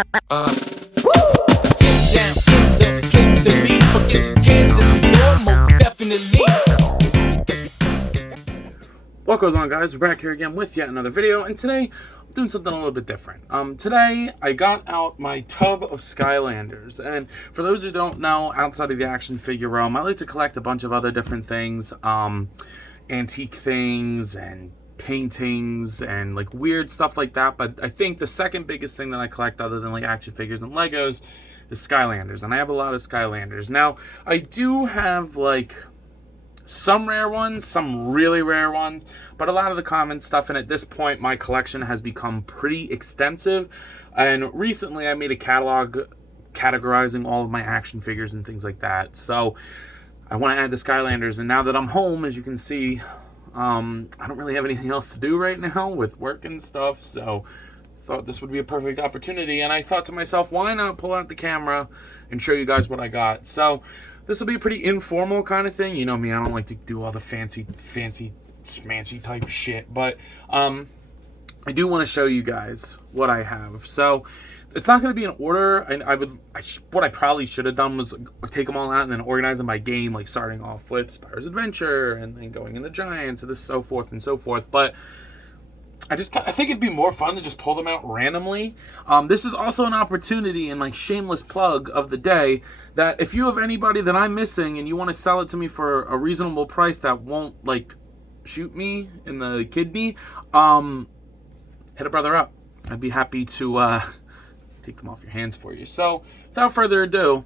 What goes on, guys? We're back here again with yet another video, and today I'm doing something a little bit different. Today I got out my tub of Skylanders, and for those who don't know, outside of the action figure realm, I like to collect a bunch of other different things, antique things and paintings and like weird stuff like that. But I think the second biggest thing that I collect, other than like action figures and Legos, is Skylanders, and I have a lot of Skylanders. Now I do have like some rare ones, some really rare ones, but a lot of the common stuff. And at this point, my collection has become pretty extensive. And recently, I made a catalog categorizing all of my action figures and things like that. So I want to add the Skylanders. And now that I'm home, as you can see, I don't really have anything else to do right now with work and stuff. So I thought this would be a perfect opportunity. And I thought to myself, why not pull out the camera and show you guys what I got? So this will be a pretty informal kind of thing. You know me, I don't like to do all the fancy, smancy type shit. But I do want to show you guys what I have. So it's not going to be in order. And what I probably should have done was take them all out and then organize them by game, like starting off with Spyro's Adventure and then going into Giants and so forth and so forth. But I think it'd be more fun to just pull them out randomly. This is also an opportunity, and like shameless plug of the day, that if you have anybody that I'm missing and you want to sell it to me for a reasonable price that won't like shoot me in the kidney, hit a brother up. I'd be happy to take them off your hands for you. So without further ado,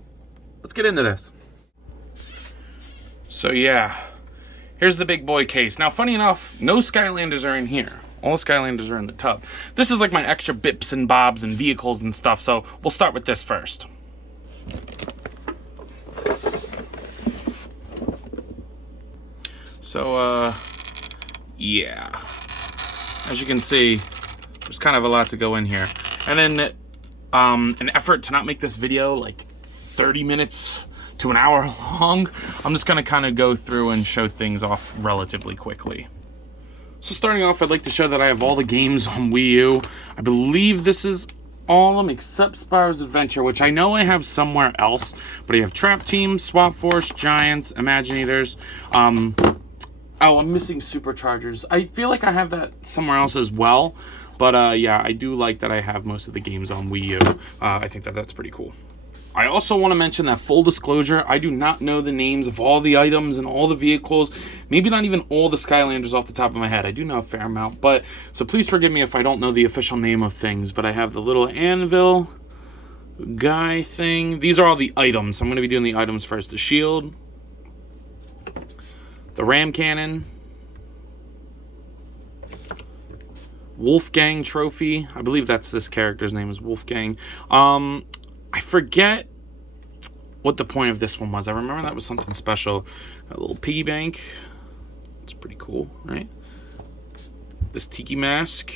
let's get into this. So yeah, here's the big boy case. Now funny enough, no Skylanders are in here. All the Skylanders are in the tub. This is like my extra bips and bobs and vehicles and stuff, so we'll start with this first. So, yeah. As you can see, there's kind of a lot to go in here. And then, an effort to not make this video like 30 minutes to an hour long, I'm just gonna kind of go through and show things off relatively quickly. So starting off, I'd like to show that I have all the games on Wii U. I believe this is all of them except Spyro's Adventure, which I know I have somewhere else. But I have Trap Team, Swap Force, Giants, Imaginators. Oh, I'm missing Superchargers. I feel like I have that somewhere else as well. But yeah, I do like that I have most of the games on Wii U. I think that that's pretty cool. I also want to mention that, full disclosure, I do not know the names of all the items and all the vehicles. Maybe not even all the Skylanders off the top of my head. I do know a fair amount, but so please forgive me if I don't know the official name of things. But I have the little anvil guy thing. These are all the items. So I'm going to be doing the items first. The shield, the ram cannon, Wolfgang trophy. I believe that's this character's name is Wolfgang. I forget what the point of this one was. I remember that was something special. A little piggy bank. It's pretty cool, right? This tiki mask.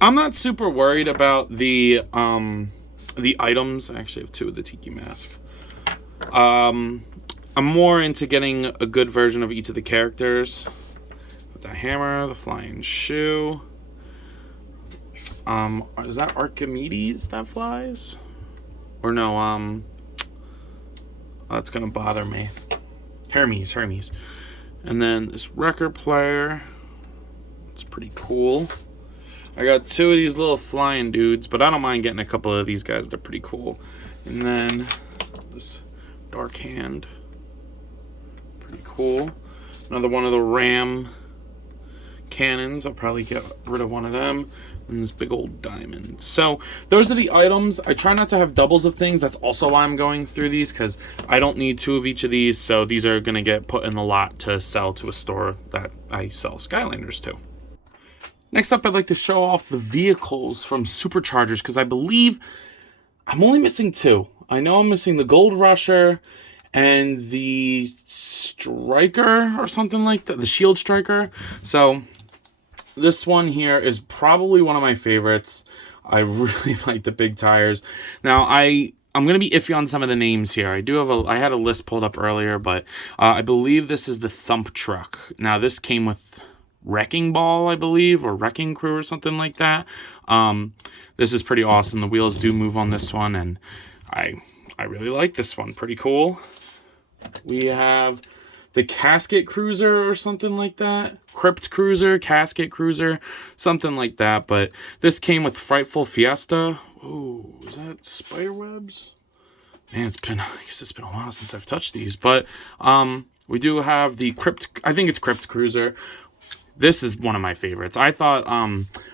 I'm not super worried about the items. I actually have two of the tiki mask. I'm more into getting a good version of each of the characters. With the hammer, the flying shoe. Is that Archimedes that flies? Or no, that's gonna bother me. Hermes. And then this record player. It's pretty cool. I got two of these little flying dudes, but I don't mind getting a couple of these guys. They're pretty cool. And then this dark hand. Pretty cool. Another one of the ram cannons. I'll probably get rid of one of them. And this big old diamond. So those are the items. I try not to have doubles of things. That's also why I'm going through these, because I don't need two of each of these. So these are going to get put in the lot to sell to a store that I sell Skylanders to. Next up, I'd like to show off the vehicles from Superchargers, because I believe I'm only missing two. I know I'm missing the Gold Rusher and the Striker or something like that. The Shield Striker. So this one here is probably one of my favorites. I really like the big tires. Now, I'm going to be iffy on some of the names here. I had a list pulled up earlier, but I believe this is the Thump Truck. Now, this came with Wrecking Ball, I believe, or Wrecking Crew or something like that. This is pretty awesome. The wheels do move on this one, and I really like this one. Pretty cool. We have the Casket Cruiser or something like that. Crypt Cruiser, Casket Cruiser, something like that. But this came with Frightful Fiesta. Ooh, is that spiderwebs? Man, I guess it's been a while since I've touched these. But we do have the I think it's Crypt Cruiser. This is one of my favorites. I thought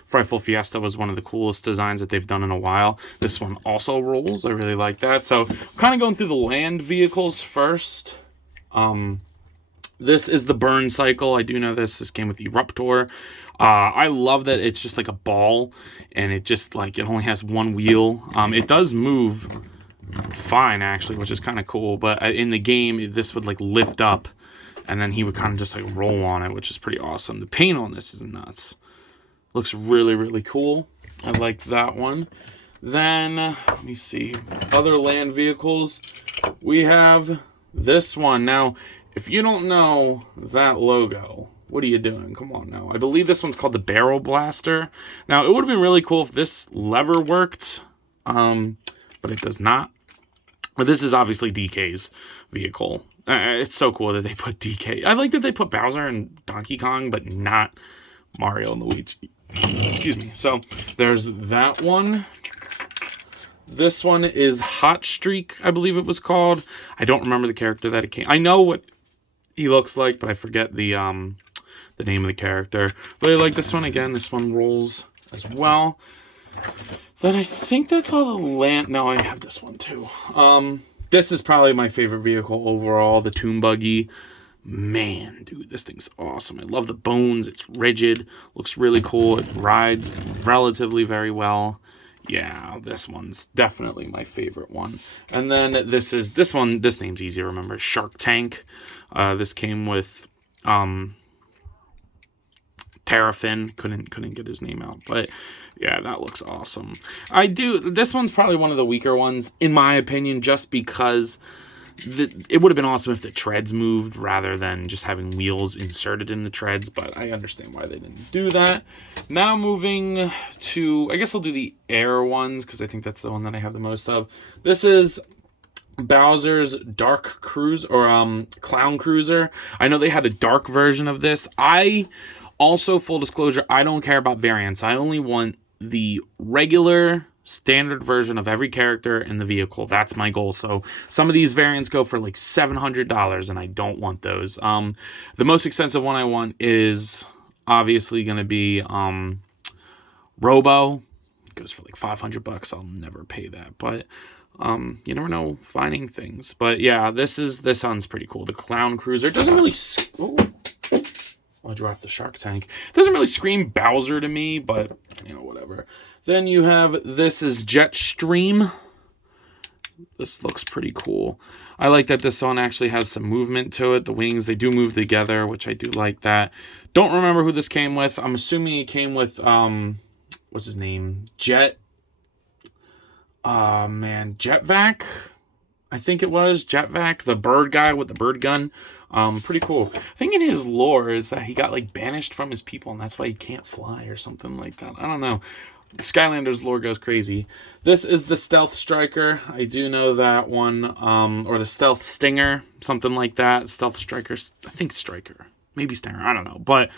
Frightful Fiesta was one of the coolest designs that they've done in a while. This one also rolls. I really like that. So kind of going through the land vehicles first. This is the Burn Cycle. I do know this. This came with Eruptor. I love that it's just like a ball, and it just like it only has one wheel. It does move fine actually, which is kind of cool. But in the game, this would like lift up, and then he would kind of just like roll on it, which is pretty awesome. The paint on this is nuts. Looks really, really cool. I like that one. Then, let me see. Other land vehicles. We have this one. Now, if you don't know that logo, what are you doing? Come on now. I believe this one's called the Barrel Blaster. Now, it would have been really cool if this lever worked, but it does not. But this is obviously DK's vehicle. It's so cool that they put DK. I like that they put Bowser and Donkey Kong, but not Mario and Luigi. Excuse me. So there's that one. This one is Hot Streak, I believe it was called. I don't remember the character that it came. I know what he looks like, but I forget the name of the character. But I like this one again. This one rolls as well. Then I think that's all the land. No, I have this one too. This is probably my favorite vehicle overall, the Tomb Buggy. Man, dude, this thing's awesome. I love the bones. It's rigid. Looks really cool. It rides relatively very well. Yeah, this one's definitely my favorite one. And then this name's easy to remember. Shark Tank. This came with Terrafin. Couldn't get his name out, but yeah, that looks awesome. This one's probably one of the weaker ones in my opinion, just because it would have been awesome if the treads moved rather than just having wheels inserted in the treads, but I understand why they didn't do that. Now moving to, I guess I'll do the air ones because I think that's the one that I have the most of. This is Bowser's Dark Cruise or Clown Cruiser. I know they had a dark version of this. Also, full disclosure, I don't care about variants. I only want the regular standard version of every character in the vehicle. That's my goal. So some of these variants go for like $700 and I don't want those. The most expensive one I want is obviously going to be Robo. It goes for like $500. I'll never pay that, but you never know finding things. But yeah, this one's pretty cool. The Clown Cruiser. It doesn't really I'll drop the Shark Tank. It doesn't really scream Bowser to me, but you know, whatever. Then you have, this is Jetstream. This looks pretty cool. I like that this one actually has some movement to it. The wings, they do move together, which I do like that. Don't remember who this came with. I'm assuming it came with, what's his name? Jetvac? I think it was Jetvac, the bird guy with the bird gun. Pretty cool. I think in his lore is that he got like banished from his people and that's why he can't fly or something like that. I don't know. Skylanders lore goes crazy. This is the Stealth Striker. I do know that one. Or the Stealth Stinger, something like that. Stealth Striker, I think Striker. Maybe Stinger, I don't know. But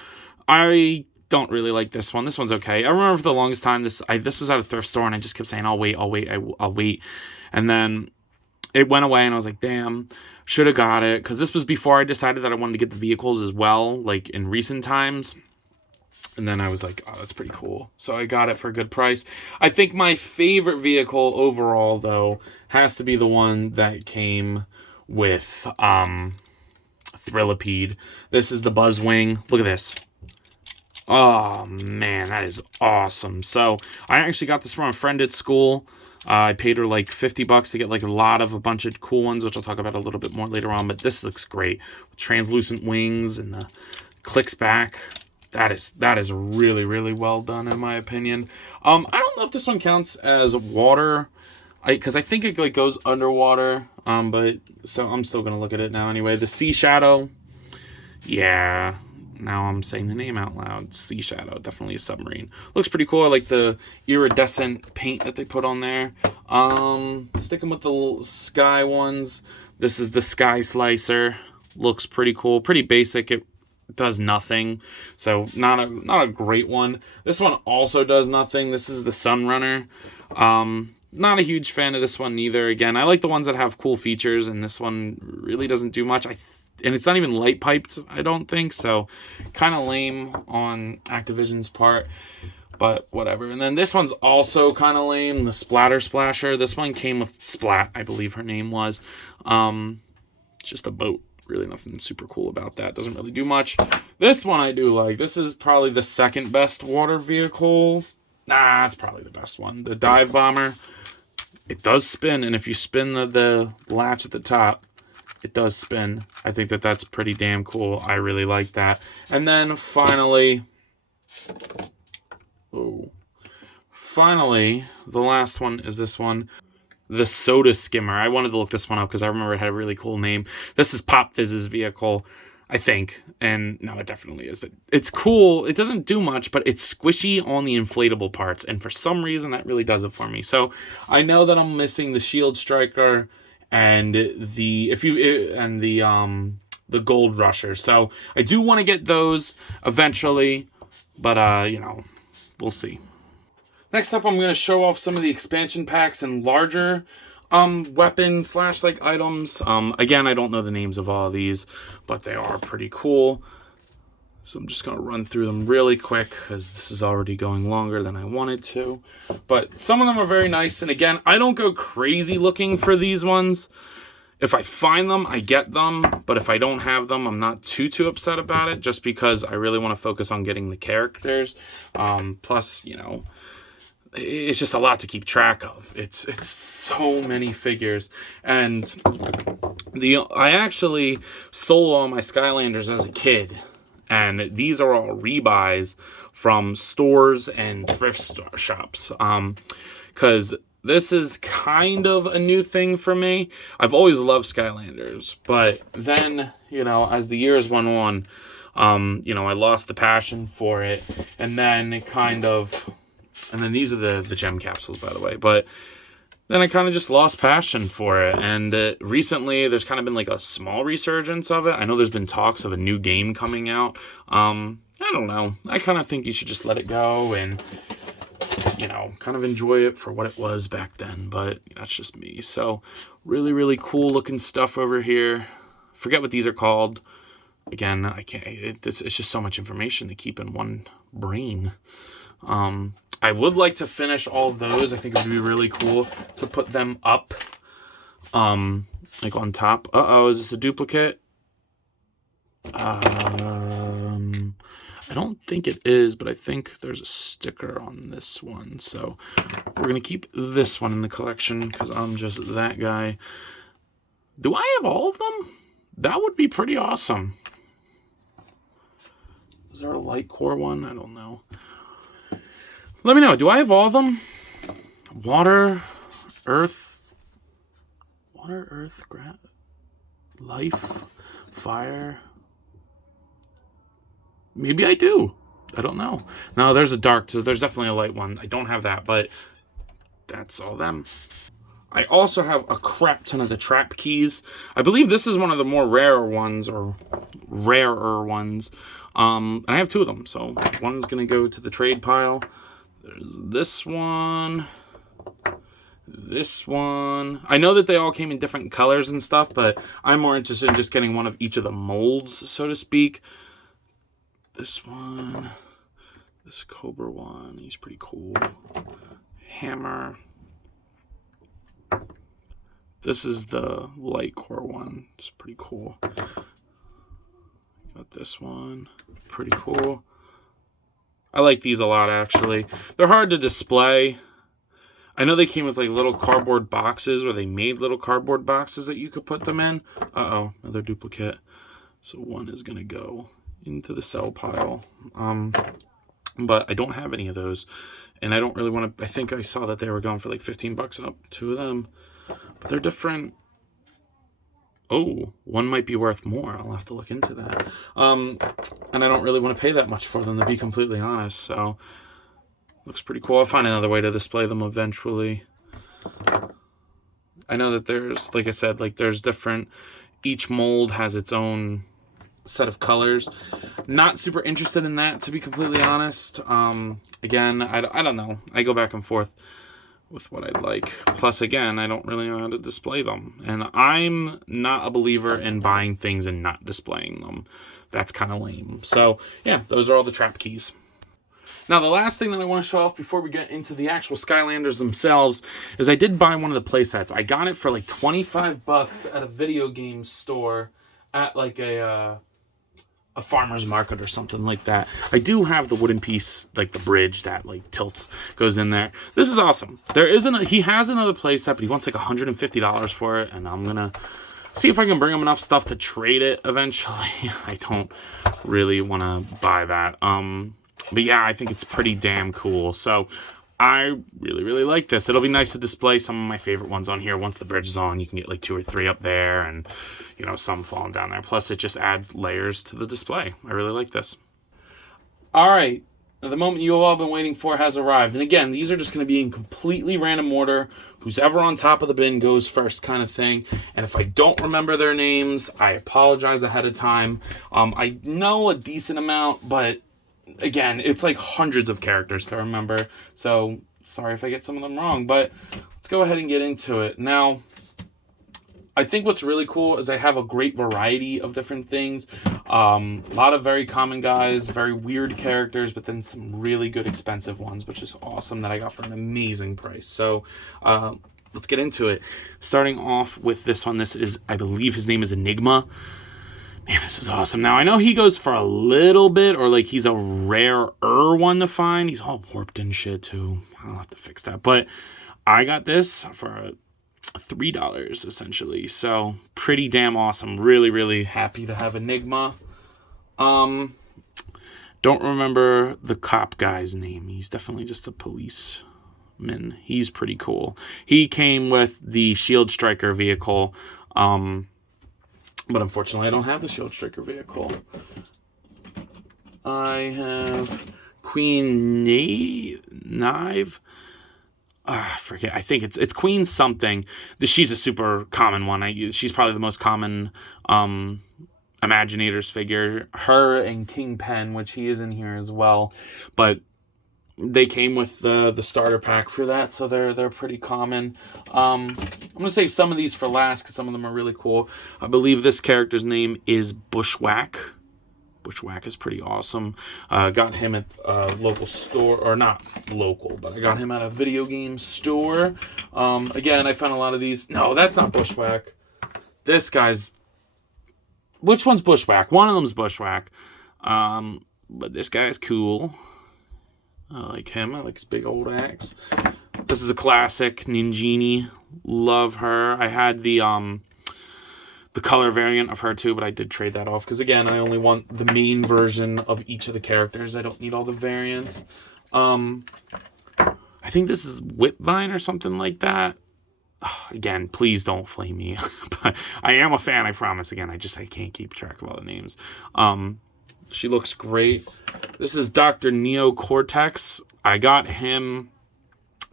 I don't really like this one. This one's okay. I remember for the longest time, this was at a thrift store and I just kept saying, I'll wait. And then it went away and I was like, damn, should have got it. Because this was before I decided that I wanted to get the vehicles as well, like in recent times. And then I was like, oh, that's pretty cool. So I got it for a good price. I think my favorite vehicle overall, though, has to be the one that came with Thrillipede. This is the Buzzwing. Look at this. Oh, man, that is awesome. So I actually got this from a friend at school. I paid her like $50 to get like a bunch of cool ones, which I'll talk about a little bit more later on. But this looks great. Translucent wings and the clicks back. That is really, really well done in my opinion. I don't know if this one counts as water, because I think it like goes underwater. But so I'm still gonna look at it now anyway. The Sea Shadow, yeah, Now I'm saying the name out loud. Sea Shadow, definitely a submarine. Looks pretty cool. I like the iridescent paint that they put on there. Sticking with the sky ones. This is the Sky Slicer. Looks pretty cool. Pretty basic. It does nothing, so not a great one. This one also does nothing. This is the Sunrunner. Not a huge fan of this one either. Again, I like the ones that have cool features, and this one really doesn't do much. And it's not even light piped, I don't think, so kind of lame on Activision's part, but whatever. And then this one's also kind of lame, the Splatter Splasher. This one came with Splat, I believe her name was. Just a boat. Really nothing super cool about that. Doesn't really do much. This one I do like. This is probably the second best water vehicle. Nah, it's probably the best one. The Dive Bomber. It does spin, and if you spin the latch at the top, it does spin. I think that's pretty damn cool. I really like that. And then finally, the last one is this one, the Soda Skimmer. I wanted to look this one up because I remember it had a really cool name. This is Pop Fizz's vehicle, I think. And no, it definitely is. But it's cool. It doesn't do much, but it's squishy on the inflatable parts. And for some reason, that really does it for me. So I know that I'm missing the Shield Striker and the Gold Rusher. So I do want to get those eventually, but you know, we'll see. Next up, I'm going to show off some of the expansion packs and larger weapons / items. Again, I don't know the names of all of these, but they are pretty cool. So I'm just going to run through them really quick because this is already going longer than I wanted to. But some of them are very nice. And again, I don't go crazy looking for these ones. If I find them, I get them. But if I don't have them, I'm not too upset about it, just because I really want to focus on getting the characters. Plus, you know, it's just a lot to keep track of. It's so many figures. And I actually sold all my Skylanders as a kid. And these are all rebuys from stores and thrift shops. Because this is kind of a new thing for me. I've always loved Skylanders. But then, you know, as the years went on, you know, I lost the passion for it. And then it kind of... And then these are the gem capsules, by the way. But then I kind of just lost passion for it. And recently, there's kind of been like a small resurgence of it. I know there's been talks of a new game coming out. I don't know. I kind of think you should just let it go and, you know, kind of enjoy it for what it was back then. But that's just me. So really cool looking stuff over here. Forget what these are called. Again, I can't. It's just so much information to keep in one brain. I would like to finish all of those. I think it would be really cool to put them up, like on top. Uh-oh, is this a duplicate? I don't think it is, but I think there's a sticker on this one. So we're going to keep this one in the collection because I'm just that guy. Do I have all of them? That would be pretty awesome. Is there a light core one? I don't know. Let me know. Do I have all of them? Water, earth, life, fire. Maybe I do. I don't know. No, there's a dark, so there's definitely a light one. I don't have that, but that's all them. I also have a crap ton of the trap keys. I believe this is one of the more rarer ones. And I have two of them, so one's going to go to the trade pile. There's this one. This one. I know that they all came in different colors and stuff, but I'm more interested in just getting one of each of the molds, so to speak. This one. This Cobra one. He's pretty cool. Hammer. This is the light core one. It's pretty cool. Got this one. Pretty cool. I like these a lot, actually. They're hard to display. I know they came with like little cardboard boxes, where they made little cardboard boxes that you could put them in. Uh-oh, another duplicate. So one is going to go into the sell pile. But I don't have any of those. And I don't really want to... I think I saw that they were going for like $15 up. Two of them. But they're different Oh, one might be worth more. I'll have to look into that. And I don't really want to pay that much for them, to be completely honest. So, looks pretty cool. I'll find another way to display them eventually. I know that there's, like I said, like there's different, each mold has its own set of colors. Not super interested in that, to be completely honest. Again, I don't know. I go back and forth with what I'd like. Plus, again, I don't really know how to display them. And I'm not a believer in buying things and not displaying them. That's kind of lame. So, yeah, those are all the trap keys. Now, the last thing that I want to show off before we get into the actual Skylanders themselves is I did buy one of the playsets. I got it for like 25 bucks at a video game store at like a farmer's market or something like that. I do have the wooden piece, like the bridge that like tilts, goes in there. This is awesome. He has another playset, but he wants like $150 for it, and I'm gonna see if I can bring him enough stuff to trade it eventually. I don't really want to buy that. But yeah, I think it's pretty damn cool. So I really, really like this. It'll be nice to display some of my favorite ones on here. Once the bridge is on, you can get like 2 or 3 up there and, you know, some falling down there. Plus, it just adds layers to the display. I really like this. All right. Now, the moment you've all been waiting for has arrived. And again, these are just going to be in completely random order. Who's ever on top of the bin goes first kind of thing. And if I don't remember their names, I apologize ahead of time. I know a decent amount, but again, it's like hundreds of characters to remember, so sorry if I get some of them wrong, but let's go ahead and get into it. Now, I think what's really cool is I have a great variety of different things. A lot of very common guys, very weird characters, but then some really good expensive ones, which is awesome, that I got for an amazing price. So let's get into it. Starting off with this one, this is, I believe his name is Enigma. Man, this is awesome. Now, I know he goes for a little bit, or like he's a rarer one to find. He's all warped and shit, too. I'll have to fix that. But I got this for $3, essentially. So, pretty damn awesome. Really, really happy to have Enigma. Don't remember the cop guy's name. He's definitely just a policeman. He's pretty cool. He came with the Shield Striker vehicle. But unfortunately, I don't have the Shield Striker vehicle. I have Queen Knive. I forget. I think it's Queen something. She's a super common one. She's probably the most common Imaginators figure. Her and Kingpin, which he is in here as well. But they came with the starter pack for that, so they're pretty common. I'm gonna save some of these for last because some of them are really cool. I believe this character's name is Bushwhack. Bushwhack is pretty awesome. Got him at a local store, or not local, but I got him at a video game store. Again, I found a lot of these. No, that's not Bushwhack. This guy's... Which one's Bushwhack? One of them's Bushwhack. But this guy's cool. I like him. I like his big old axe. This is a classic Ninjini. Love her. I had the color variant of her too, but I did trade that off because again, I only want the main version of each of the characters. I don't need all the variants. I think this is Whipvine or something like that. Again, please don't flame me. But I am a fan, I promise. Again, I can't keep track of all the names. She looks great. This is Dr. Neo Cortex. I got him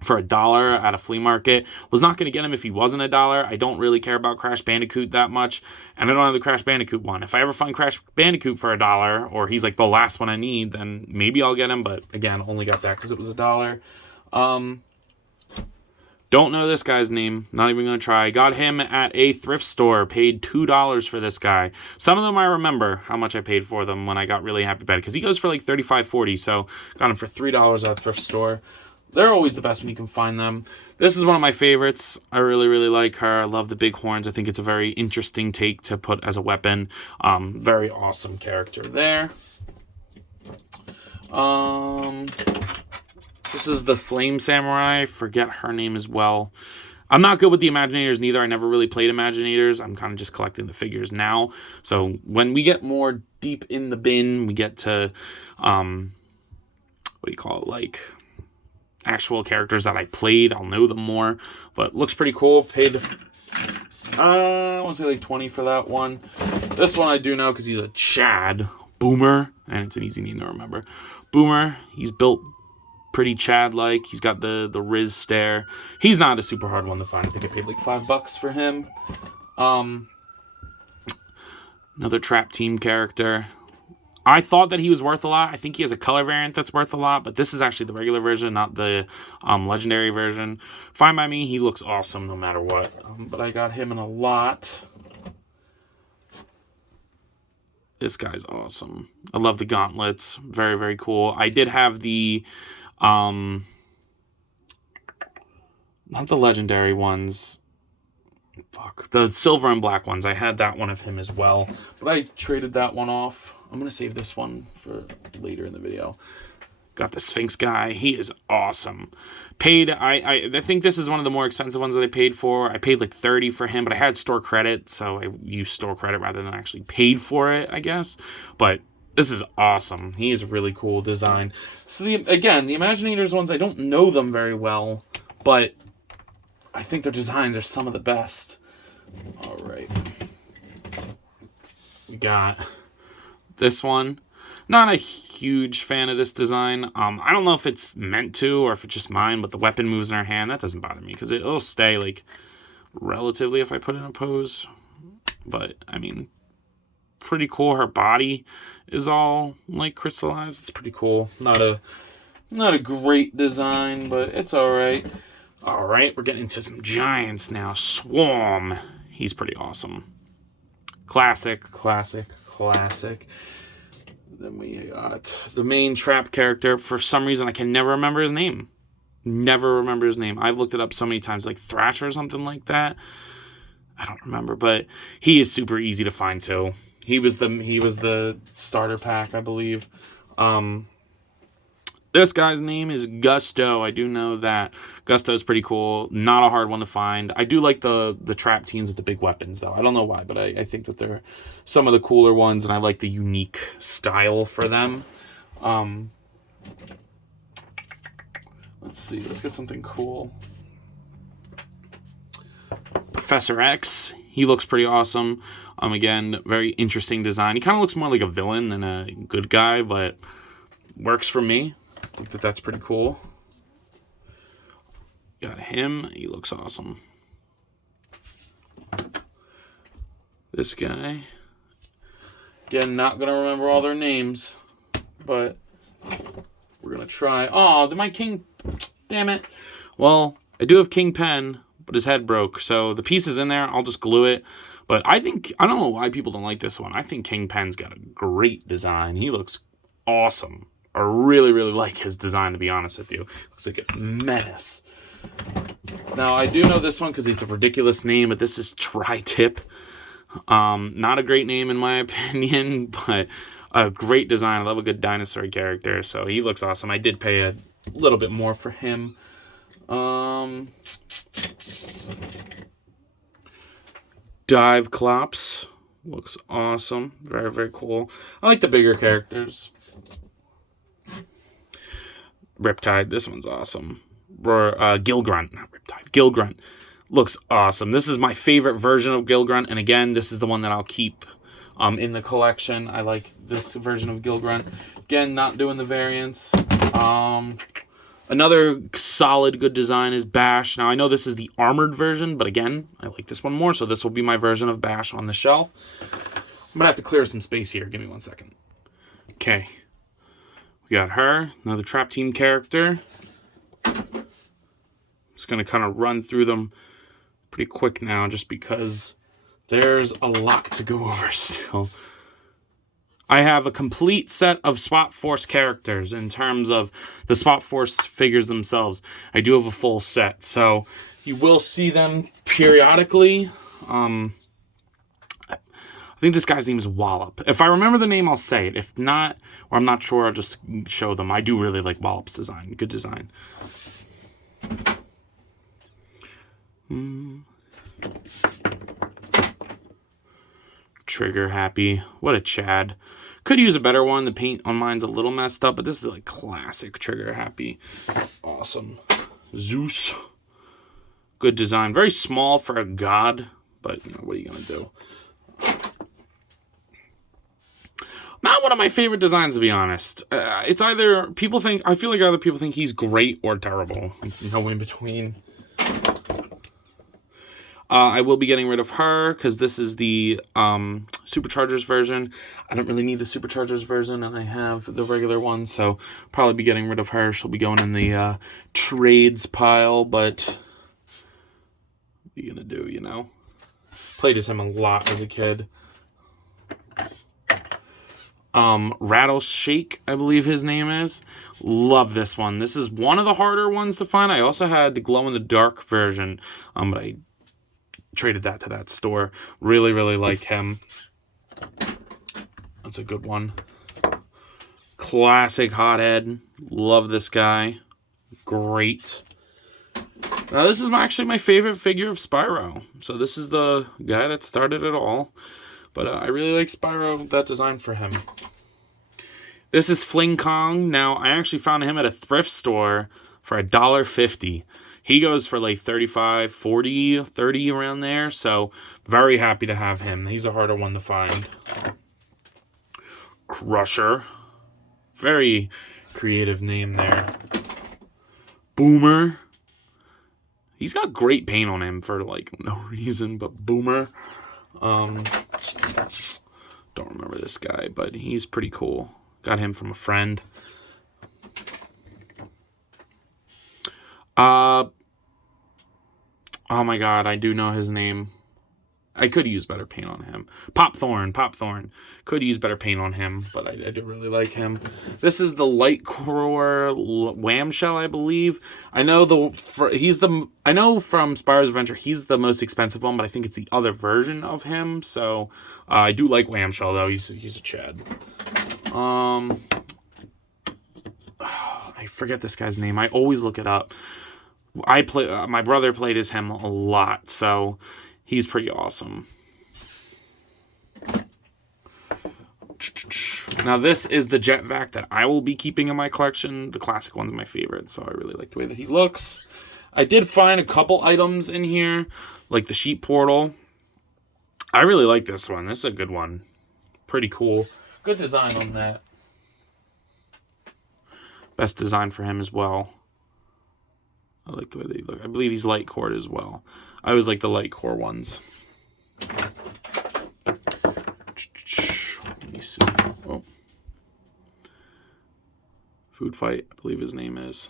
for $1 at a flea market. Was not going to get him if he wasn't $1. I don't really care about Crash Bandicoot that much, and I don't have the Crash Bandicoot one. If I ever find Crash Bandicoot for $1, or he's like the last one I need, then maybe I'll get him, but again, only got that because it was $1. Don't know this guy's name. Not even going to try. Got him at a thrift store. Paid $2 for this guy. Some of them I remember how much I paid for them when I got really happy about it. Because he goes for like $35, $40. So got him for $3 at a thrift store. They're always the best when you can find them. This is one of my favorites. I really, really like her. I love the big horns. I think it's a very interesting take to put as a weapon. Very awesome character there. This is the Flame Samurai. Forget her name as well. I'm not good with the Imaginators neither. I never really played Imaginators. I'm kind of just collecting the figures now. So when we get more deep in the bin, we get to, like actual characters that I played. I'll know them more. But looks pretty cool. Paid I want to say like 20 for that one. This one I do know because he's a Chad. Boomer. And it's an easy name to remember. Boomer. He's built pretty Chad-like. He's got the Riz stare. He's not a super hard one to find. I think I paid like $5 for him. Another Trap Team character. I thought that he was worth a lot. I think he has a color variant that's worth a lot, but this is actually the regular version, not the legendary version. Fine by me. He looks awesome no matter what. But I got him in a lot. This guy's awesome. I love the gauntlets. Very, very cool. I did have the, not the legendary ones. Fuck. The silver and black ones. I had that one of him as well. But I traded that one off. I'm going to save this one for later in the video. Got the Sphinx guy. He is awesome. I think this is one of the more expensive ones that I paid for. I paid like $30 for him, but I had store credit, so I used store credit rather than actually paid for it, I guess. But this is awesome. He is a really cool design. So again, the Imaginators ones, I don't know them very well, but I think their designs are some of the best. All right. We got this one. Not a huge fan of this design. I don't know if it's meant to or if it's just mine, but the weapon moves in her hand. That doesn't bother me because it'll stay like relatively if I put it in a pose. But I mean, pretty cool. Her body is all like crystallized. It's pretty cool. Not a great design, but it's all right. All right, we're getting into some giants now. Swarm. He's pretty awesome. Classic, classic, classic. Then we got the main trap character. For some reason, I can never remember his name. Never remember his name. I've looked it up so many times, like Thrasher or something like that. I don't remember, but he is super easy to find too. He was the starter pack, I believe. This guy's name is Gusto. I do know that. Gusto is pretty cool. Not a hard one to find. I do like the trap teams with the big weapons, though. I don't know why, but I think that they're some of the cooler ones, and I like the unique style for them. Let's see. Let's get something cool. Professor X. He looks pretty awesome. Again, very interesting design. He kind of looks more like a villain than a good guy, but works for me. I think that that's pretty cool. Got him. He looks awesome. This guy. Again, not going to remember all their names, but we're going to try. Oh, did my king... Damn it. Well, I do have King Pen, but his head broke, so the piece is in there. I'll just glue it. But I don't know why people don't like this one. I think King Pen's got a great design. He looks awesome. I really, really like his design, to be honest with you. Looks like a menace. Now, I do know this one because it's a ridiculous name, but this is Tri-Tip. Not a great name in my opinion, but a great design. I love a good dinosaur character, so he looks awesome. I did pay a little bit more for him. Dive Clops. Looks awesome. Very, very cool. I like the bigger characters. Riptide, this one's awesome. Or Gilgrunt, not Riptide. Gilgrunt looks awesome. This is my favorite version of Gilgrunt, and again, this is the one that I'll keep in the collection. I like this version of Gilgrunt. Again, not doing the variants. Another solid, good design is Bash. Now, I know this is the armored version, but again, I like this one more, so this will be my version of Bash on the shelf. I'm going to have to clear some space here. Give me 1 second. Okay. We got her, another Trap Team character. Just going to kind of run through them pretty quick now just because there's a lot to go over still. I have a complete set of Spot Force characters in terms of the Spot Force figures themselves. I do have a full set, so you will see them periodically. I think this guy's name is Wallop. If I remember the name, I'll say it. If not, or I'm not sure, I'll just show them. I do really like Wallop's design. Good design. Trigger Happy. What a Chad. Could use a better one. The paint on mine's a little messed up, but this is like classic Trigger Happy. Awesome. Zeus. Good design. Very small for a god, but you know, what are you gonna do? Not one of my favorite designs, to be honest. It's either I feel like either people think he's great or terrible. Like, no in between. I will be getting rid of her because this is the Superchargers version. I don't really need the Superchargers version, and I have the regular one, so probably be getting rid of her. She'll be going in the trades pile, but what are you gonna do, you know? Played as him a lot as a kid. Rattleshake, I believe his name is. Love this one. This is one of the harder ones to find. I also had the glow-in-the-dark version, but I traded that to that store. Really, really like him. That's a good one. Classic hothead. Love this guy. Great. Now, this is actually my favorite figure of Spyro. So this is the guy that started it all. But I really like Spyro, that design for him. This is Fling Kong. Now, I actually found him at a thrift store for $1.50. He goes for like 35, 40, 30 around there. So, very happy to have him. He's a harder one to find. Crusher. Very creative name there. Boomer. He's got great paint on him for like no reason, but Boomer. Don't remember this guy, but he's pretty cool. Got him from a friend. Oh my god, I do know his name. I could use better paint on him. Popthorn. Could use better paint on him, but I do really like him. This is the Light Core Whamshell, I believe. I know I know from Spyro's Adventure he's the most expensive one, but I think it's the other version of him. So I do like Whamshell though. He's a Chad. I forget this guy's name. I always look it up. My brother played as him a lot, so he's pretty awesome. Now this is the Jet Vac that I will be keeping in my collection. The classic one's my favorite, so I really like the way that he looks. I did find a couple items in here, like the sheep portal. I really like this one. This is a good one. Pretty cool. Good design on that. Best design for him as well. I like the way they look. I believe he's light core as well. I always like the light core ones. Let me see. Oh. Food Fight, I believe his name is.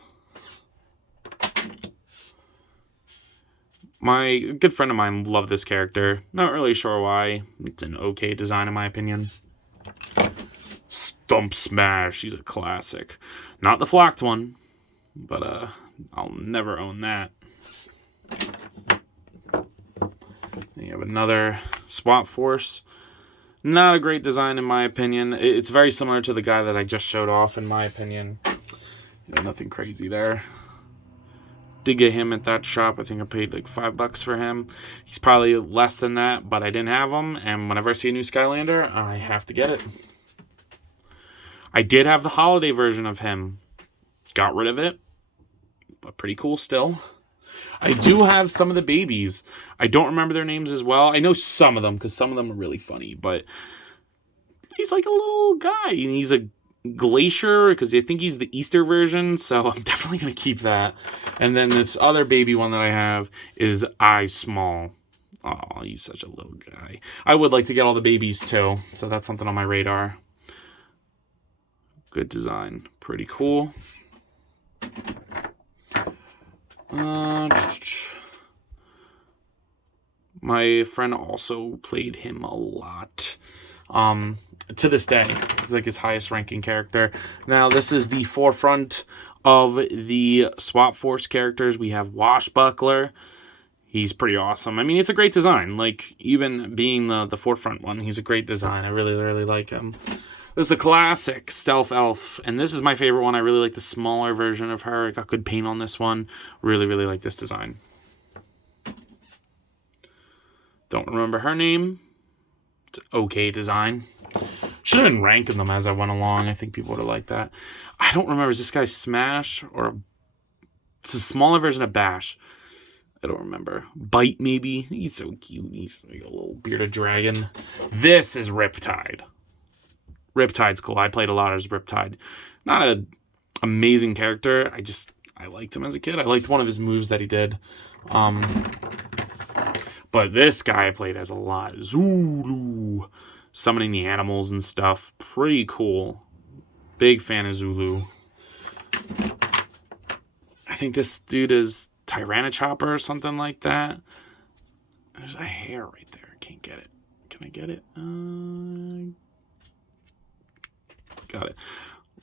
My good friend of mine loved this character. Not really sure why. It's an okay design in my opinion. Stump Smash. He's a classic. Not the flocked one, but I'll never own that. Then you have another Swap Force. Not a great design in my opinion. It's very similar to the guy that I just showed off in my opinion. You know, nothing crazy there. Did get him at that shop. I think I paid like $5 for him. He's probably less than that, but I didn't have him. And whenever I see a new Skylander, I have to get it. I did have the holiday version of him. Got rid of it, but pretty cool still. I do have some of the babies. I don't remember their names as well. I know some of them because some of them are really funny, but he's like a little guy, and he's a Glacier because I think he's the Easter version, so I'm definitely going to keep that. And then this other baby one that I have is Eyes Small. Oh, he's such a little guy. I would like to get all the babies too, so that's something on my radar. Good design. Pretty cool. My friend also played him a lot. To this day, it's like his highest ranking character. Now, this is the forefront of the Swap Force characters. We have Washbuckler. He's pretty awesome. I mean, it's a great design. Like, even being the forefront one, he's a great design. I really, really like him. This is a classic Stealth Elf, and this is my favorite one. I really like the smaller version of her. I got good paint on this one. Really, really like this design. Don't remember her name. It's an okay design. Should have been ranking them as I went along. I think people would have liked that. I don't remember. Is this guy Smash or... It's a smaller version of Bash. I don't remember. Bite, maybe? He's so cute. He's like a little bearded dragon. This is Riptide. Riptide's cool. I played a lot as Riptide. Not an amazing character. I liked him as a kid. I liked one of his moves that he did. But this guy I played as a lot. Zulu. Summoning the animals and stuff. Pretty cool. Big fan of Zulu. I think this dude is Tyranichopper or something like that. There's a hair right there. I can't get it. Can I get it? Got it.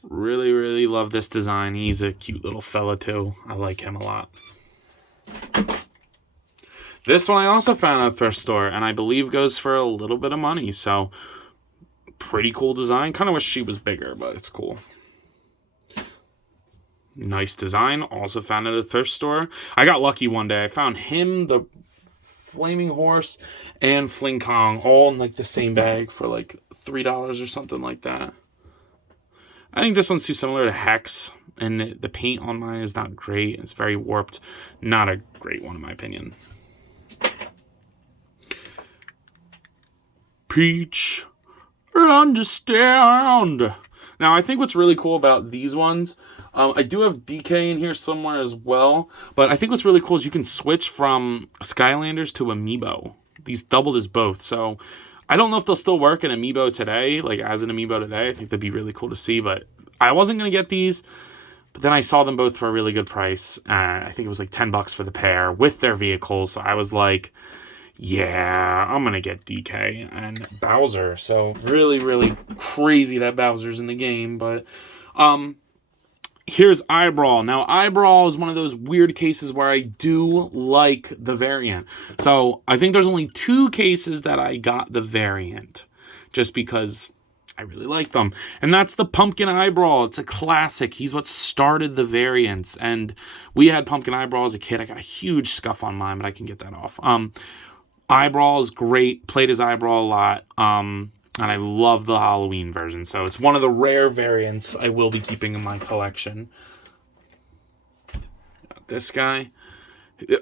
Really, really love this design. He's a cute little fella too. I like him a lot. This one I also found at a thrift store, and I believe goes for a little bit of money. So, pretty cool design. Kind of wish she was bigger, but it's cool. Nice design. Also found at a thrift store. I got lucky one day. I found him, the Flaming Horse, and Fling Kong all in like the same bag for like $3 or something like that. I think this one's too similar to Hex, and the paint on mine is not great. It's very warped. Not a great one in my opinion. Peach, understand. Now, I think what's really cool about these ones, I do have DK in here somewhere as well, but I think what's really cool is you can switch from Skylanders to Amiibo. These doubled as both, so I don't know if they'll still work in Amiibo today, like as an Amiibo today. I think that'd be really cool to see, but I wasn't going to get these, but then I saw them both for a really good price. I think it was like $10 for the pair with their vehicles, so I was like, yeah, I'm going to get DK and Bowser. So really, really crazy that Bowser's in the game. But here's Eyebrawl. Now, Eyebrawl is one of those weird cases where I do like the variant. So I think there's only 2 cases that I got the variant just because I really like them. And that's the Pumpkin Eyebrawl. It's a classic. He's what started the variants. And we had Pumpkin Eyebrawl as a kid. I got a huge scuff on mine, but I can get that off. Eyebrawl is great. Played as Eyebrawl a lot. And I love the Halloween version. So it's one of the rare variants I will be keeping in my collection. Got this guy.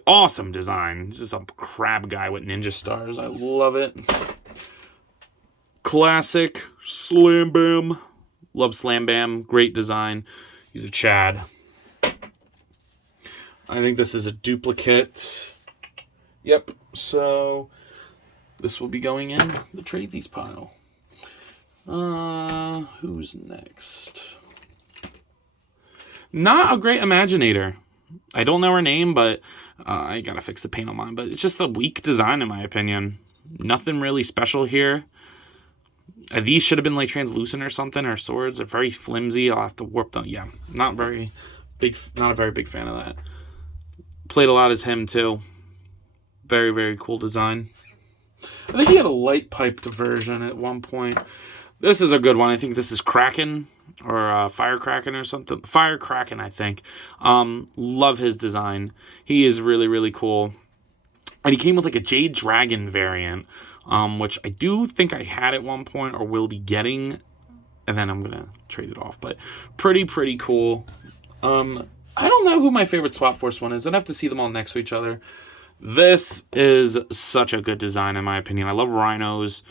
Awesome design. This is a crab guy with ninja stars. I love it. Classic Slam Bam. Love Slam Bam. Great design. He's a Chad. I think this is a duplicate. Yep, so this will be going in the tradesies pile. Who's next? Not a great Imaginator. I don't know her name, but I gotta fix the paint on mine. But it's just a weak design in my opinion. Nothing really special here. These should have been like translucent or something, or swords. They're very flimsy. I'll have to warp them. Yeah, not a very big fan of that. Played a lot as him too. Very, very cool design. I think he had a light piped version at one point. This is a good one. I think this is Kraken or Fire Kraken or something. Fire Kraken, I think. Love his design. He is really, really cool. And he came with like a Jade Dragon variant, which I do think I had at one point or will be getting. And then I'm going to trade it off. But pretty cool. I don't know who my favorite Swap Force one is. I'd have to see them all next to each other. This is such a good design in my opinion. I love rhinos.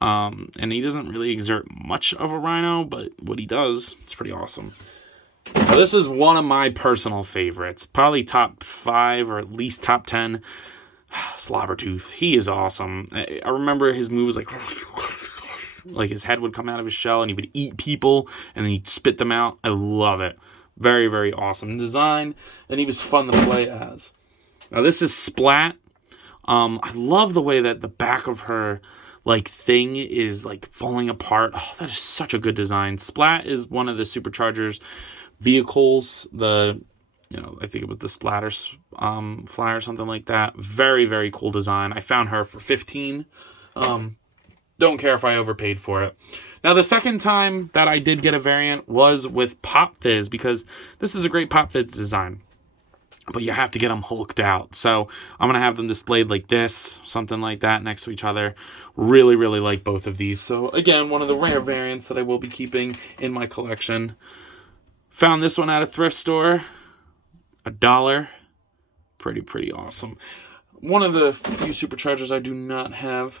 And he doesn't really exert much of a rhino, but what he does, it's pretty awesome. Now, this is one of my personal favorites. Probably top 5 or at least top 10. Slobbertooth. He is awesome. I remember his move was like his head would come out of his shell and he would eat people and then he'd spit them out. I love it. Very, very awesome design. And he was fun to play as. Now this is Splat. I love the way that the back of her thing is falling apart. Oh, that is such a good design. Splat is one of the Superchargers vehicles. I think it was the Splatter Fly or something like that. Very, very cool design. I found her for $15. Don't care if I overpaid for it. Now, the second time that I did get a variant was with Pop Fizz, because this is a great Pop Fizz design. But you have to get them hulked out. So I'm going to have them displayed like this, something like that, next to each other. Really, really like both of these. So again, one of the rare variants that I will be keeping in my collection. Found this one at a thrift store. $1. Pretty awesome. One of the few superchargers I do not have.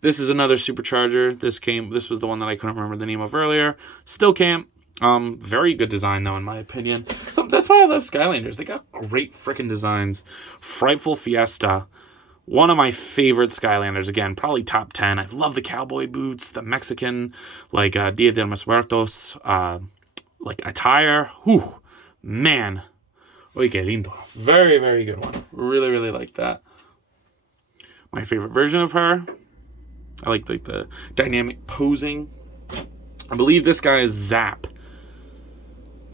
This is another supercharger. This was the one that I couldn't remember the name of earlier. Still can't. Very good design though, in my opinion. So that's why I love Skylanders. They got great freaking designs. Frightful Fiesta. One of my favorite Skylanders. Again, probably top 10. I love the cowboy boots, the Mexican, like Dia de los Muertos, like attire. Whew, man. Oye, qué lindo. Very good one. Really like that. My favorite version of her. I like the dynamic posing. I believe this guy is Zap.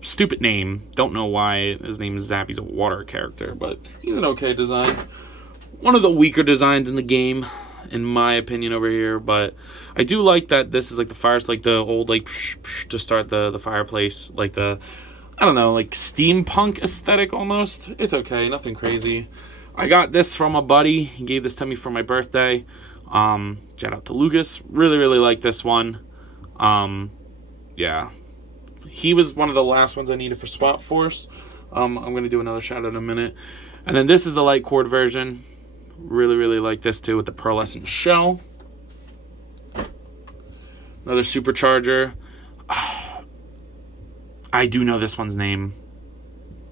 Stupid name. Don't know why his name is Zap. He's a water character, but he's an okay design. One of the weaker designs in the game, in my opinion, over here. But I do like that this is like the fires, like the old like to start the fireplace, like the, I don't know, like steampunk aesthetic almost. It's okay, nothing crazy. I got this from a buddy. He gave this to me for my birthday. Shout out to Lucas. Really like this one. Yeah. He was one of the last ones I needed for Swap Force. I'm going to do another shout out in a minute. And then this is the light cord version. Really like this too with the pearlescent shell. Another supercharger. I do know this one's name.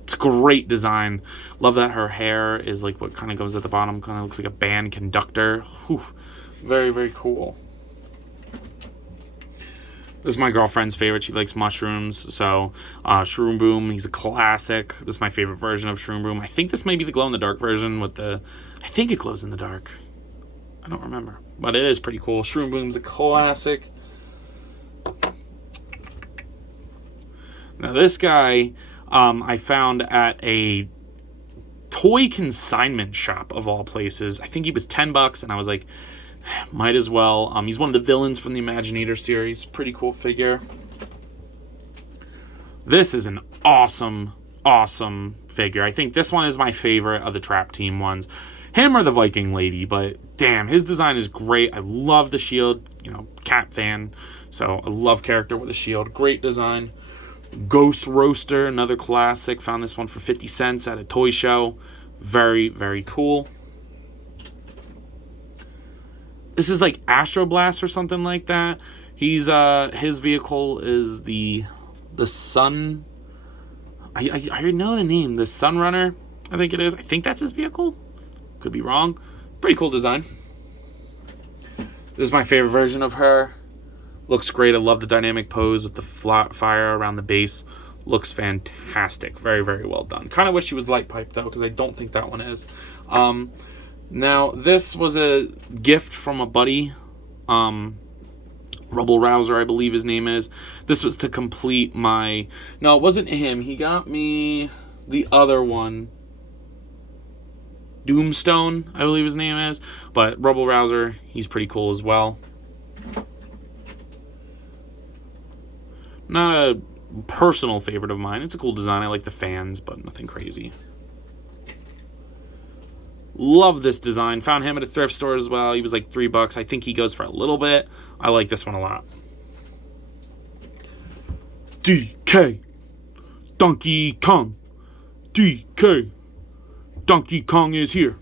It's great design. Love that her hair is like what kind of goes at the bottom. Kind of looks like a band conductor. Whew. Very cool. This is my girlfriend's favorite. She likes mushrooms. So, Shroom Boom. He's a classic. This is my favorite version of Shroom Boom. I think this may be the glow-in-the-dark version with the... I think it glows in the dark. I don't remember. But it is pretty cool. Shroom Boom's a classic. Now, this guy I found at a toy consignment shop, of all places. I think he was $10, and I was like... might as well. He's one of the villains from the Imaginator series. Pretty cool figure. This is an awesome figure. I think this one is my favorite of the Trap Team ones. Him or the Viking lady, but damn, his design is great. I love the shield. You know, cat fan. So I love character with a shield. Great design. Ghost Roaster, another classic. Found this one for 50 cents at a toy show. Very cool. This is like Astro Blast or something like that. He's his vehicle is the Sun. I know the name. The Sun Runner, I think it is. I think that's his vehicle. Could be wrong. Pretty cool design. This is my favorite version of her. Looks great. I love the dynamic pose with the fire around the base. Looks fantastic. Very well done. Kind of wish she was light pipe though, because I don't think that one is. Now, this was a gift from a buddy, Rubble Rouser, I believe his name is. This was to complete my... No, it wasn't him. He got me the other one. Doomstone, I believe his name is. But Rubble Rouser, he's pretty cool as well. Not a personal favorite of mine. It's a cool design. I like the fans, but nothing crazy. Love this design. Found him at a thrift store as well. He was like $3. I think he goes for a little bit. I like this one a lot. DK. Donkey Kong. DK. Donkey Kong is here.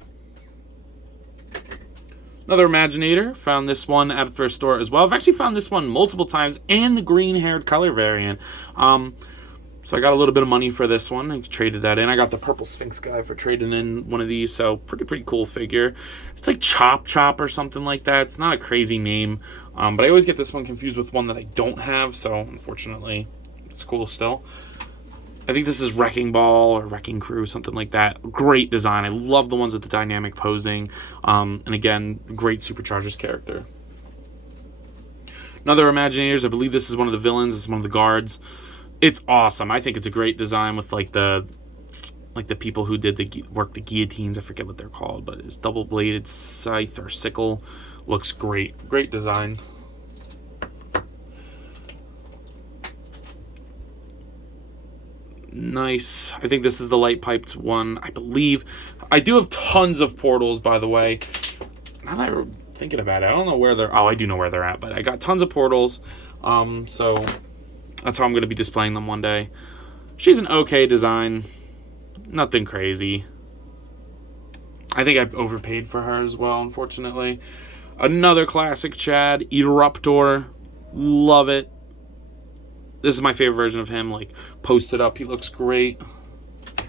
Another Imaginator. Found this one at a thrift store as well. I've actually found this one multiple times and the green-haired color variant. So I got a little bit of money for this one. I traded that in. I got the purple Sphinx guy for trading in one of these. So pretty cool figure. It's like Chop or something like that. It's not a crazy name. But I always get this one confused with one that I don't have. So unfortunately, it's cool still. I think this is Wrecking Ball or Wrecking Crew, something like that. Great design. I love the ones with the dynamic posing. And again, great Superchargers character. Another Imaginators. I believe this is one of the villains. This is one of the guards. It's awesome. I think it's a great design with like the people who did the guillotines. I forget what they're called, but it's double-bladed scythe or sickle. Looks great. Great design. Nice. I think this is the light piped one, I believe. I do have tons of portals, by the way. Now that I'm thinking about it, I don't know where they're... Oh, I do know where they're at, but I got tons of portals. So that's how I'm going to be displaying them one day. She's an okay design. Nothing crazy. I think I overpaid for her as well, unfortunately. Another classic Chad, Eruptor. Love it. This is my favorite version of him, like posted up. He looks great.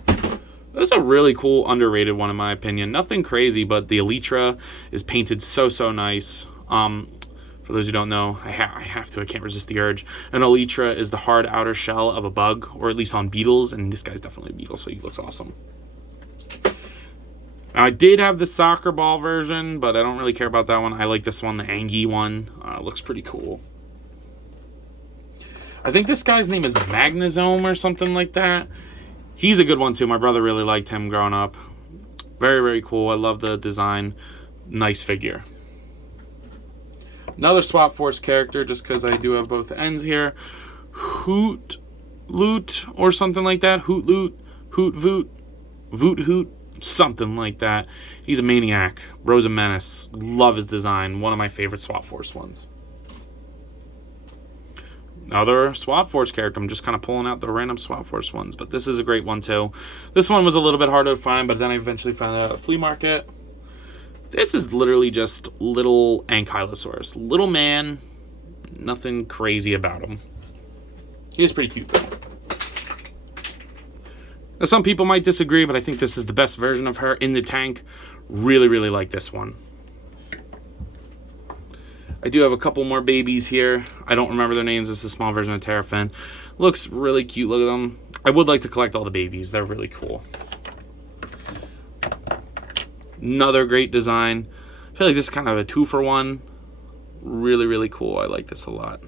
This is a really cool, underrated one in my opinion. Nothing crazy, but the Elytra is painted so nice. For those who don't know, I have to. I can't resist the urge. An Elytra is the hard outer shell of a bug, or at least on beetles, and this guy's definitely a beetle, so he looks awesome. Now, I did have the soccer ball version, but I don't really care about that one. I like this one, the Angie one. Looks pretty cool. I think this guy's name is Magnazome or something like that. He's a good one too. My brother really liked him growing up. Very cool. I love the design. Nice figure. Another Swap Force character, just because I do have both ends here. Hoot Loot or something like that. Hoot Loot. Hoot Voot. Voot Hoot. Something like that. He's a maniac. Rosa Menace. Love his design. One of my favorite Swap Force ones. Another Swap Force character. I'm just kind of pulling out the random Swap Force ones, but this is a great one too. This one was a little bit harder to find, but then I eventually found it at a flea market. This is literally just little Ankylosaurus. Little man, nothing crazy about him. He's pretty cute though. Now, some people might disagree, but I think this is the best version of her in the tank. Really like this one. I do have a couple more babies here. I don't remember their names. This is a small version of Terrafin. Looks really cute. Look at them. I would like to collect all the babies. They're really cool. Another great design. I feel like this is kind of a 2-for-1. Really cool. I like this a lot.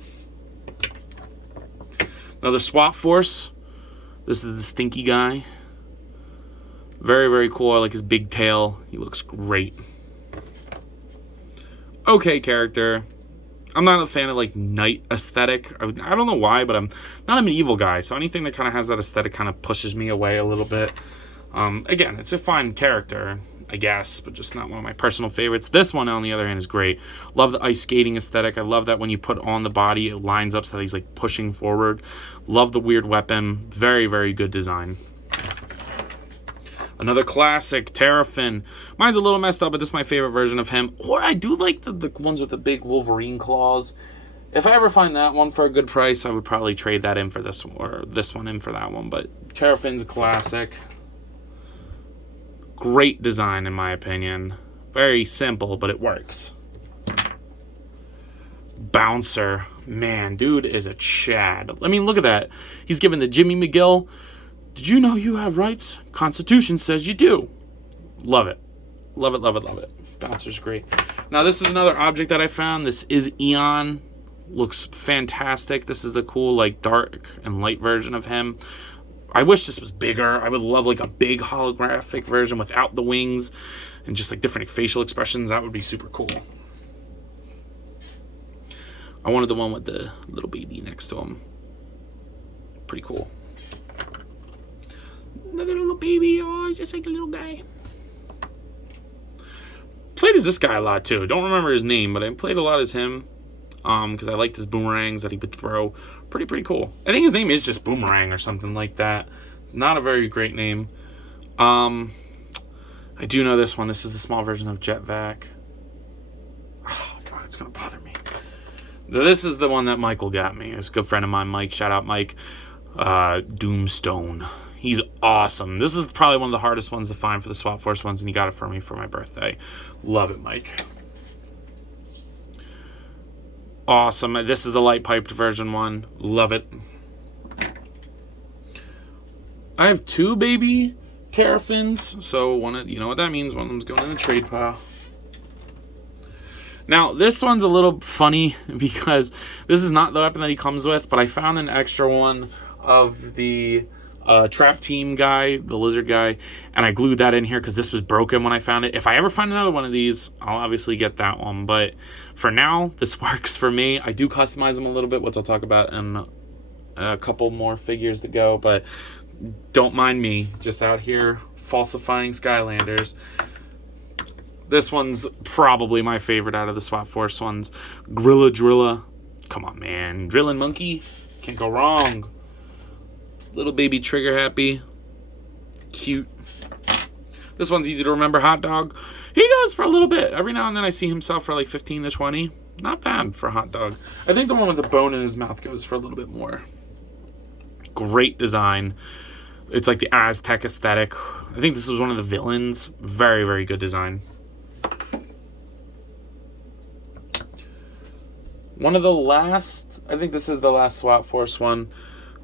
Another Swap Force. This is the Stinky guy. Very cool. I like his big tail. He looks great. Okay character. I'm not a fan of like knight aesthetic. I don't know why, but I'm not a medieval guy, so anything that kind of has that aesthetic kind of pushes me away a little bit. Again, it's a fine character, I guess, but just not one of my personal favorites. This one, on the other hand, is great. Love the ice skating aesthetic. I love that when you put on the body, it lines up so that he's like pushing forward. Love the weird weapon. Very good design. Another classic, Terrafin. Mine's a little messed up, but this is my favorite version of him. Or I do like the ones with the big Wolverine claws. If I ever find that one for a good price, I would probably trade that in for this one, or this one in for that one. But Terrafin's a classic. Great design, in my opinion. Very simple, but it works. Bouncer. Man, dude is a Chad. I mean, look at that. He's given the Jimmy McGill. Did you know you have rights? Constitution says you do. Love it. Love it. Bouncer's great. Now, this is another object that I found. This is Eon. Looks fantastic. This is the cool, like, dark and light version of him. I wish this was bigger. I would love, like, a big holographic version without the wings and just, like, different facial expressions. That would be super cool. I wanted the one with the little baby next to him. Pretty cool. Another little baby. Oh, he's just like a little guy. Played as this guy a lot too. Don't remember his name, but I played a lot as him. Because I liked his boomerangs that he would throw. Pretty cool. I think his name is just Boomerang or something like that. Not a very great name. I do know this one. This is the small version of Jetvac. Oh God, it's gonna bother me. This is the one that Michael got me. It's a good friend of mine, Mike. Shout out, Mike. Doomstone. He's awesome. This is probably one of the hardest ones to find for the Swap Force ones, and he got it for me for my birthday. Love it, Mike. Awesome. This is the light piped version one. Love it. I have 2 baby Terrafins, so you know what that means. One of them's going in the trade pile. Now, this one's a little funny because this is not the weapon that he comes with, but I found an extra one of the Trap Team guy, the lizard guy, and I glued that in here because this was broken when I found it. If I ever find another one of these, I'll obviously get that one, but for now, this works for me. I do customize them a little bit, which I'll talk about in a couple more figures to go, but don't mind me, just out here falsifying Skylanders. This one's probably my favorite out of the Swap Force ones. Grilla Drilla. Come on, man. Drillin' Monkey. Can't go wrong. Little baby Trigger Happy. Cute. This one's easy to remember, Hot Dog. He goes for a little bit. Every now and then I see him sell for like 15 to 20. Not bad for Hot Dog. I think the one with the bone in his mouth goes for a little bit more. Great design. It's like the Aztec aesthetic. I think this was one of the villains. Very, very good design. One of the last, I think this is the last SWAT Force one.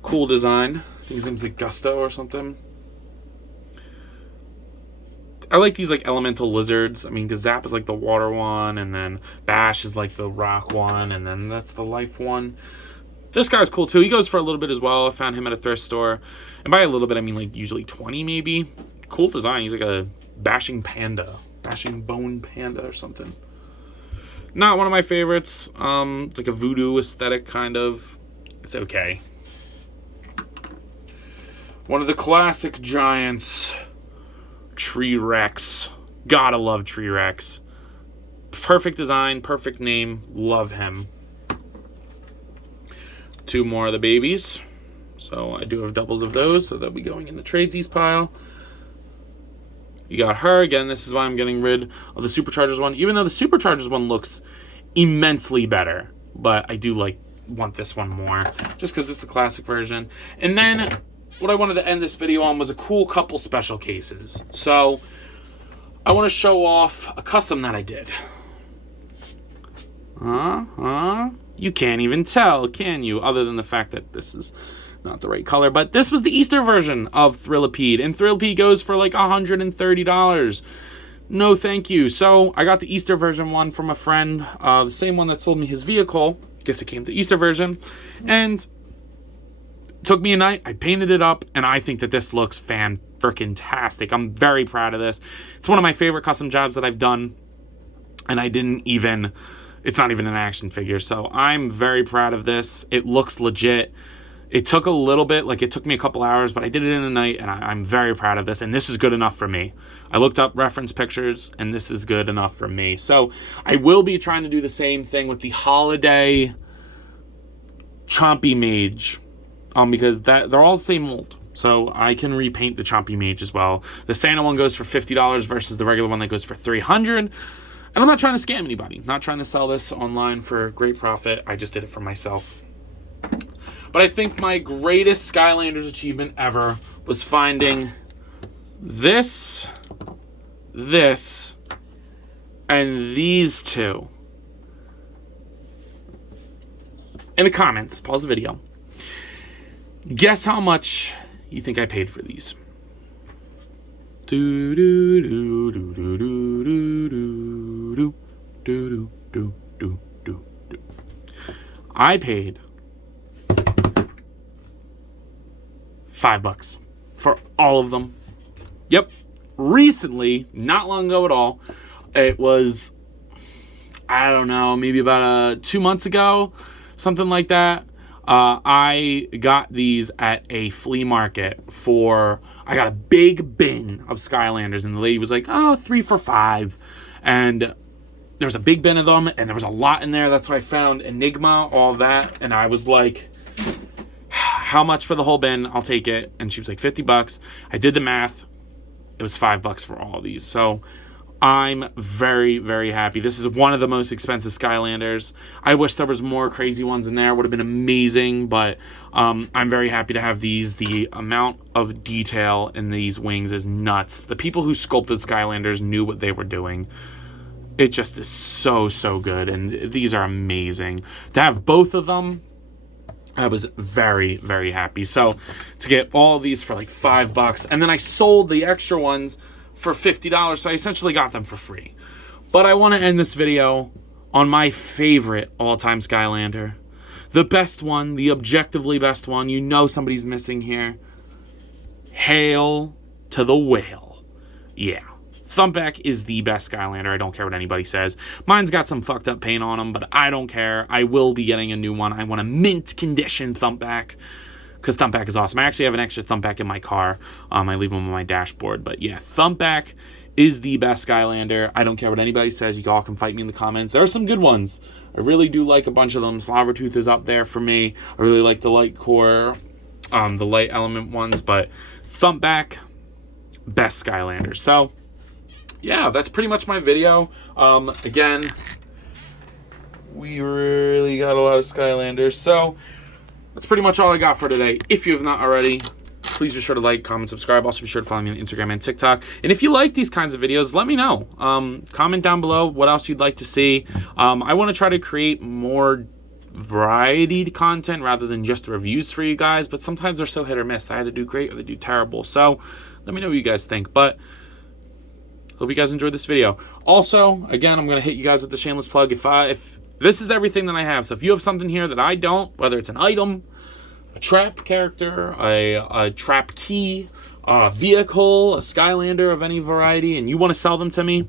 Cool design. I think his name's like Gusto or something. I like these like elemental lizards. I mean, Gazap is like the water one, and then Bash is like the rock one, and then that's the life one. This guy's cool too. He goes for a little bit as well. I found him at a thrift store. And by a little bit, I mean like usually 20 maybe. Cool design. He's like a bashing panda. Bashing bone panda or something. Not one of my favorites. It's like a voodoo aesthetic kind of. It's okay. One of the classic giants. Tree Rex. Gotta love Tree Rex. Perfect design, perfect name. Love him. Two more of the babies. So I do have doubles of those, so they'll be going in the tradesies pile. You got her. Again, this is why I'm getting rid of the Superchargers one. Even though the Superchargers one looks immensely better. But I do want this one more. Just because it's the classic version. And then what I wanted to end this video on was a cool couple special cases. So I want to show off a custom that I did. You can't even tell, can you? Other than the fact that this is not the right color. But this was the Easter version of Thrillipede. And Thrillipede goes for like $130. No thank you. So I got the Easter version one from a friend. The same one that sold me his vehicle. Guess it came the Easter version. And it took me a night. I painted it up. And I think that this looks fan-freaking-tastic. I'm very proud of this. It's one of my favorite custom jobs that I've done. And I didn't even... It's not even an action figure, so I'm very proud of this. It looks legit. It took a little bit, like it took me a couple hours, but I did it in a night, and I'm very proud of this, and this is good enough for me. I looked up reference pictures, and this is good enough for me. So I will be trying to do the same thing with the Holiday Chompy Mage, because they're all the same mold. So I can repaint the Chompy Mage as well. The Santa one goes for $50 versus the regular one that goes for $300. And I'm not trying to scam anybody. Not trying to sell this online for great profit. I just did it for myself. But I think my greatest Skylanders achievement ever was finding this, and these two. In the comments, pause the video. Guess how much you think I paid for these? I paid $5 for all of them. Yep. Recently, not long ago at all, it was, I don't know, maybe about 2 months ago, something like that. I got these at a flea market I got a big bin of Skylanders, and the lady was like, oh, 3 for $5. And there was a big bin of them, and there was a lot in there. That's why I found Enigma, all that. And I was like, how much for the whole bin? I'll take it. And she was like, $50. I did the math. It was $5 for all of these. So I'm very, very happy. This is one of the most expensive Skylanders. I wish there was more crazy ones in there. Would have been amazing, but I'm very happy to have these. The amount of detail in these wings is nuts. The people who sculpted Skylanders knew what they were doing. It just is so, so good, and these are amazing. To have both of them, I was very, very happy. So to get all of these for like $5, and then I sold the extra ones for $50, so I essentially got them for free. But I want to end this video on my favorite all-time Skylander. The best one, the objectively best one. You know somebody's missing here. Hail to the whale. Yeah. Thumpback is the best Skylander. I don't care what anybody says. Mine's got some fucked up paint on them, but I don't care. I will be getting a new one. I want a mint condition Thumpback, because Thumpback is awesome. I actually have an extra Thumpback in my car. I leave them on my dashboard. But yeah, Thumpback is the best Skylander. I don't care what anybody says. You all can fight me in the comments. There are some good ones. I really do like a bunch of them. Slobbertooth is up there for me. I really like the light core, the light element ones. But Thumpback, best Skylander. So yeah, that's pretty much my video. Again, we really got a lot of Skylanders, so that's pretty much all I got for today. If you have not already, please be sure to like, comment, subscribe. Also be sure to follow me on Instagram and TikTok. And if you like these kinds of videos, let me know. Comment down below what else you'd like to see. I want to try to create more varied content rather than just reviews for you guys, but sometimes they're so hit or miss. They either do great or they do terrible. So let me know what you guys think. But hope you guys enjoyed this video. Also, again, I'm going to hit you guys with the shameless plug. If this is everything that I have, so if you have something here that I don't, whether it's an item, a trap character, a trap key, a vehicle, a Skylander of any variety, and you want to sell them to me,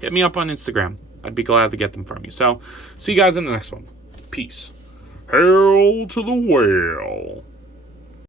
hit me up on Instagram. I'd be glad to get them from you. So, see you guys in the next one. Peace. Hail to the whale.